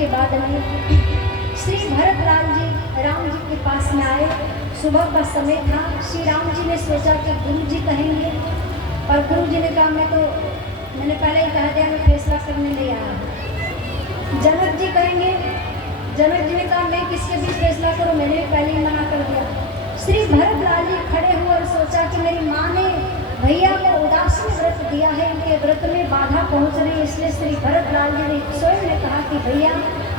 के बाद में श्री भरत लाल जी राम जी के पास में आए। सुबह का समय था। श्री राम जी ने सोचा कि गुरु जी कहेंगे, पर गुरु जी ने कहा मैंने पहले ही कहा दिया, मैं फैसला करने नहीं आया। जनक जी कहेंगे, जनक जी ने कहा मैं किसके बीच फैसला करूं, मैंने पहले ही मना कर दिया। श्री भरत लाल जी खड़े हुए और सोचा कि मेरी माँ ने भैया को उदासीन व्रत दिया है, इनके व्रत में बाधा पहुंच रही है, इसलिए श्री भरत लाल जी ने स्वयं ने कहा कि भैया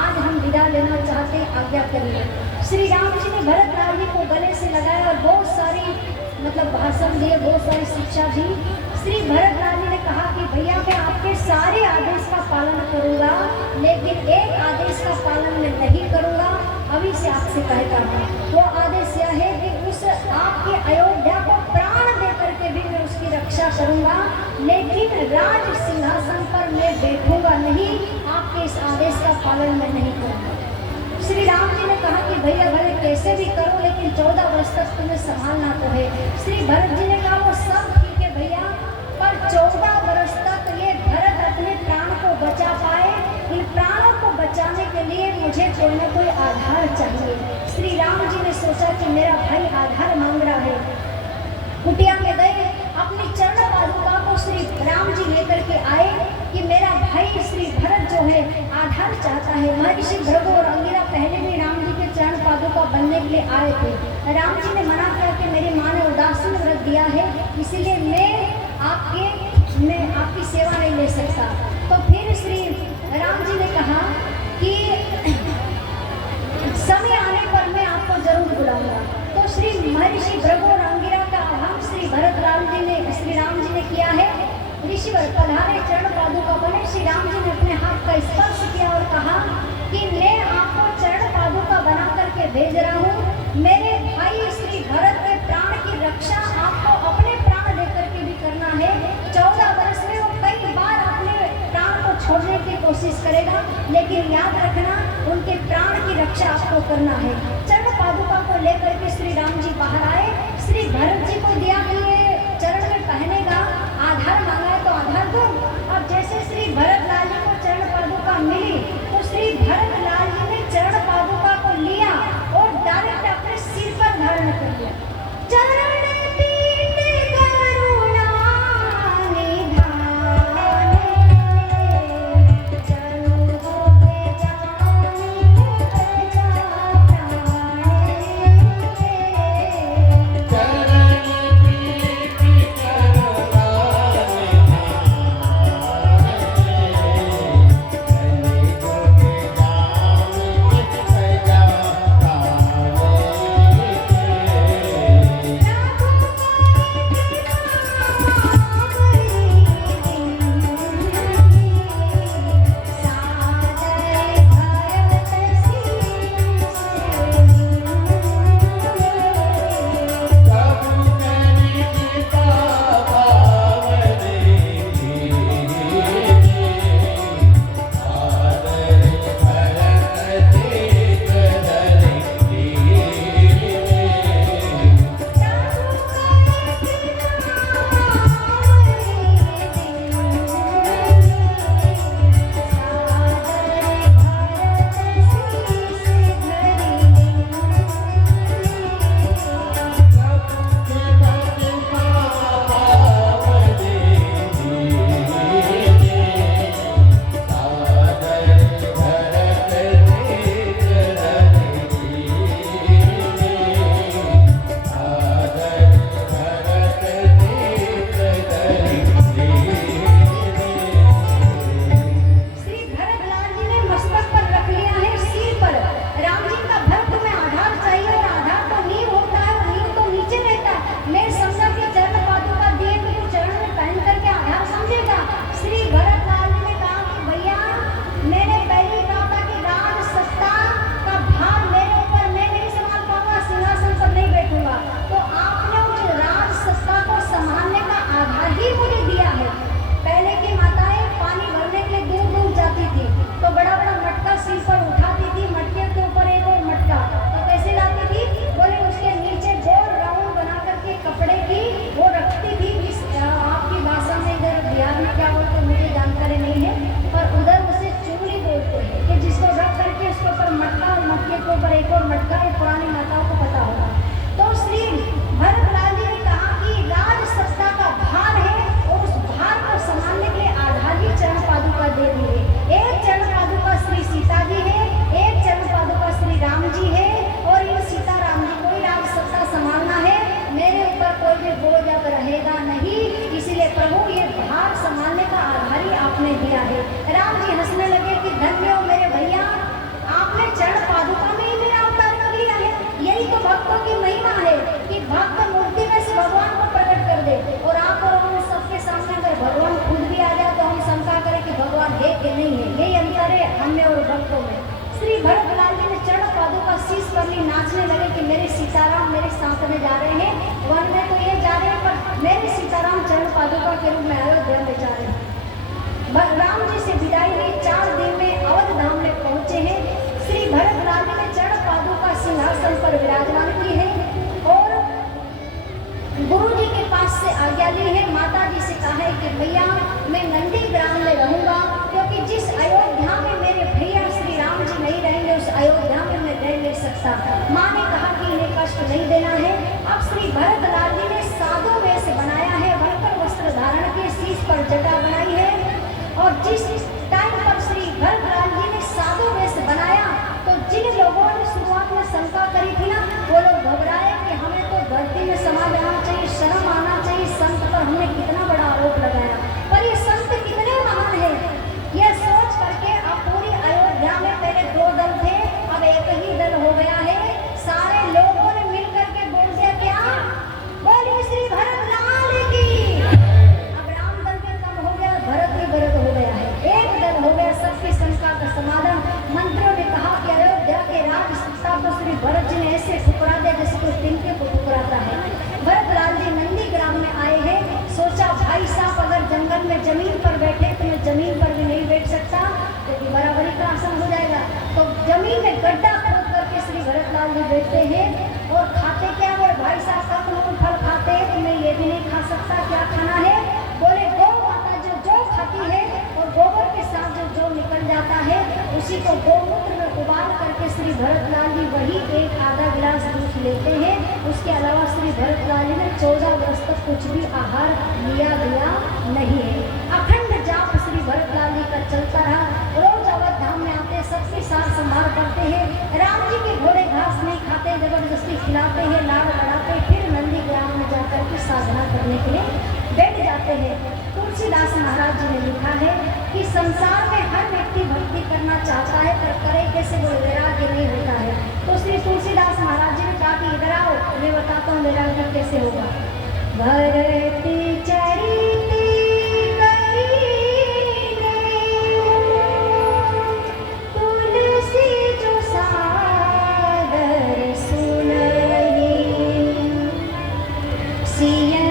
आज हम विदा लेना चाहते हैं, आज्ञा करिए। श्री राम जी ने भरत लाल जी को गले से लगाया और बहुत सारी भाषण दिए, बहुत सारी शिक्षा दी। श्री भरत लाल जी ने कहा कि भैया मैं आपके सारे आदेश का पालन करूंगा, लेकिन एक आदेश का पालन मैं नहीं करूंगा, अभी से आपसे कहता हूँ। वो आदेश यह है कि उस आपके अयोध्या को प्राण दे करके भी मैं उसकी रक्षा करूंगा, लेकिन राज सिंहासन पर मैं बैठूंगा नहीं, आपके इस आदेश का पालन मैं नहीं करूंगा। श्री राम जी ने कहा कि भैया भले कैसे भी करो, लेकिन 14 वर्ष तक तुम्हें संभालना तो है। श्री भरत जी ने कहा वो सब ठीक है भैया, पर 14 वर्ष तक ये भरत अपने प्राण को बचा पाए, इन प्राणों को बचाने के लिए मुझे कोई ना कोई आधार चाहिए। श्री राम जी ने सोचा कि मेरा भाई आधार मांग रहा है। कुटिया में गए, अपनी चरण पादुका को श्री राम जी लेकर के आए कि मेरा भाई श्री भरत जो है आधार चाहता है। महर्षि भृगु और अंगिरा पहले भी राम जी के चरण पादुका बनने के लिए आए थे। राम जी ने मना किया कि मेरी माँ ने उदासीन व्रत दिया है, इसीलिए मैं आपकी सेवा नहीं ले सकता। तो फिर श्री राम जी ने कहा कि समय आने पर मैं आपको जरूर बुलाऊंगा। तो श्री महर्षि भृगु और अंगिरा का आह्वान श्री भरत लाल जी ने श्री राम जी ने किया है। ऋषिवर पधारे, चरण पादुका बने। श्री राम जी ने अपने हाथ का स्पर्श किया और कहा कि मैं आपको चरण पादुका बना करके भेज रहा हूँ। मेरे भाई श्री भरत के प्राण की रक्षा आपको अपने प्राण देकर के भी करना है। 14 वर्ष में वो कई बार अपने प्राण को छोड़ने की कोशिश करेगा, लेकिन याद रखना उनके प्राण की रक्षा आपको करना है। चरण पादुका को लेकर के श्री राम जी बाहर आए। श्री भरत जी को दिया कि ये चरण में पहनेगा, आधार मांगा है तो आधार दो। अब जैसे श्री भरत लाल जी को चरण पादुका मिली तो श्री भरत लाल जी ने चरण पादुका को लिया और डायरेक्ट अपने सिर पर धारण कर लिया। चरण पीठ करुणा निधाने, चरणों पे जाने प्रजा प्राणे। चरण पीठ करुणा राम जी हंसने लगे कि धन्य हो मेरे भैया, आपने चरण पादुका में ही मेरा अवतार कर लिया है। यही तो भक्तों की महिमा है कि भक्त मूर्ति में से भगवान को प्रकट कर दे। और आप और हम सबके सामने अगर भगवान खुद भी आ जाए तो हम शंका करें कि भगवान है कि नहीं है। यही अंतर है हम में और भक्तों में। श्री भरतलाल जी ने चरण पादुका शीश पर ली, नाचने लगे कि मेरे सीताराम मेरे साथ में जा रहे हैं। वन में तो ये जा रहे हैं पर मेरे सीताराम चरण पादुका के रूप में अयोध्या में जा रहे हैं। राम जी से विदाई ली, 4 दिन में अवध धाम में पहुंचे हैं। श्री भरतलाल जी ने चरण पादुका सिंहासन पर विराजमान की है और गुरु जी के पास से आज्ञा ली है। माता जी से कहा है कि भैया मैं नंदी ग्राम में रहूंगा, क्योंकि जिस अयोध्या में मेरे भैया श्री राम जी नहीं रहेंगे उस अयोध्या में मैं रह नहीं सकता। माँ ने कहा कि इन्हें कष्ट नहीं देना है। अब श्री भरतलाल जी ने साधु वेश बनाया है, वस्त्र वस्त्र धारण के, शीश पर जटा बनाई है। और जिस टाइम पर श्री भरतलाल जी ने साधु वेश बनाया तो जिन लोगों ने शुरुआत में शंका करी थी ना, वो लोग घबराए कि हमें तो धरती में समा जाना चाहिए, शर्म आना चाहिए, संत पर हमने कितना बड़ा आरोप लगाया। पर ये संत कितने महान है, ये सोच करके अब पूरी अयोध्या में पहले 2 दल थे, अब एक ही दल हो गया है। सारे लोगों ने मिल करके बोल दिया क्या, बोलिए श्री भरतलाल की। अब राम दल भी कम हो गया, भरत ही भरत हो गया है, एक दल हो गया। सबकी शंका का समाधान मंत्रियों ने कहा कि अयोध्या के राज सत्ता को श्री भरत जी ने ऐसे ठुकरा दिया जैसे कोई तिनके को ठुकराता है। भरतलाल जी नंदी ग्राम में आए हैं। सोचा भाई साहब अगर जंगल में जमीन पर बैठे तो मैं जमीन पर भी नहीं बैठ सकता, क्योंकि बराबरी का आसन हो जाएगा। तो जमीन में गड्ढा खोद करके श्री भरतलाल जी बैठते हैं और खाते क्या, बोले भाई साहब का फल खाते हैं तो मैं ये भी नहीं खा सकता, क्या खाना है, बोले गौ माता जो खाती है और गोबर के साथ जो निकल जाता है उसी को गोमूत्र में उबाल करके श्री भरतलाल जी वही एक आधा गिलास दूध लेते हैं। उसके अलावा श्री भरतलाल जी ने 14 वर्ष तक कुछ भी आहार लिया गया नहीं है। अखंड जाप श्री भरतलाल जी का चलता रहा। रोज अवध धाम में आते, सबके साथ संभाल करते हैं। राम जी के घोड़े घास नहीं खाते, जबरदस्ती खिलाते हैं, लाड़ लड़ाते, फिर नंदी ग्राम में जाकर के साधना करने के लिए बैठ जाते हैं। तुलसीदास महाराज जी ने लिखा है कि संसार में हर व्यक्ति भक्ति करना चाहता है, पर करे कैसे, वो वैराग्य नहीं होता है। तो श्री तुलसीदास महाराज जी ने कहा कि इधर आओ, मैं बताता हूँ वैराग्य कैसे होगा। भरती चरित तुलसी जो सादर सुनहि, सिया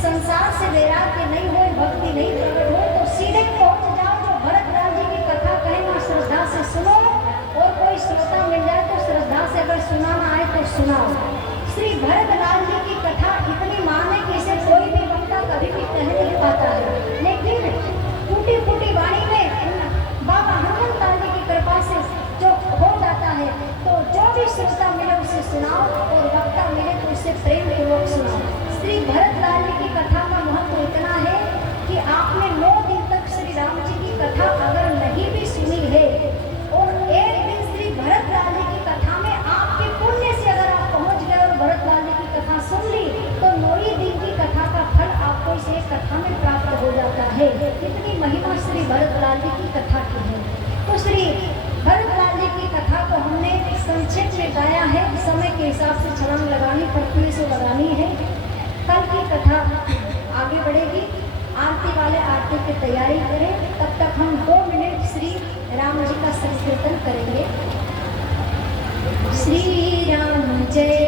संसार से वैराग्य नहीं हो, भक्ति नहीं प्रकट हो तो सीधे पहुंच जाओ, जो भरतलाल जी की कथा कहे ना श्रद्धा से सुनो, और कोई श्रोता मिल जाए तो श्रद्धा से अगर सुनाना आए तो सुनाओ। श्री भरतलाल जी की कथा इतनी मान है कि इसे कोई भी वक्ता कभी भी कह नहीं पाता है, लेकिन टूटी फूटी वाणी में बाबा हनुमंत जी की कृपा से जो हो जाता है, तो जो भी श्रोता मिले उसे सुनाओ और वक्ता मिले तो उसे प्रेम पूर्वक सुनाओ। श्री भरतलाल जी की कथा का महत्व इतना है कि आपने 9 दिन तक श्री राम जी की कथा अगर नहीं भी सुनी है और एक दिन श्री भरतलाल जी की कथा में आपके पुण्य से अगर आप पहुंच गए और भरतलाल जी की कथा सुन ली तो 9 दिन की कथा का फल आपको इस एक कथा में प्राप्त हो जाता है। इतनी महिमा श्री भरतलाल जी की कथा की है। तो श्री भरतलाल जी की कथा को हमने संक्षेप में गाया है, समय के हिसाब से छलांग लगानी पड़ती है, सो लगानी है। कल की कथा आगे बढ़ेगी। आरती वाले आरती की तैयारी करें, तब तक हम 2 मिनट श्री राम जी का संकीर्तन करेंगे। श्री राम जय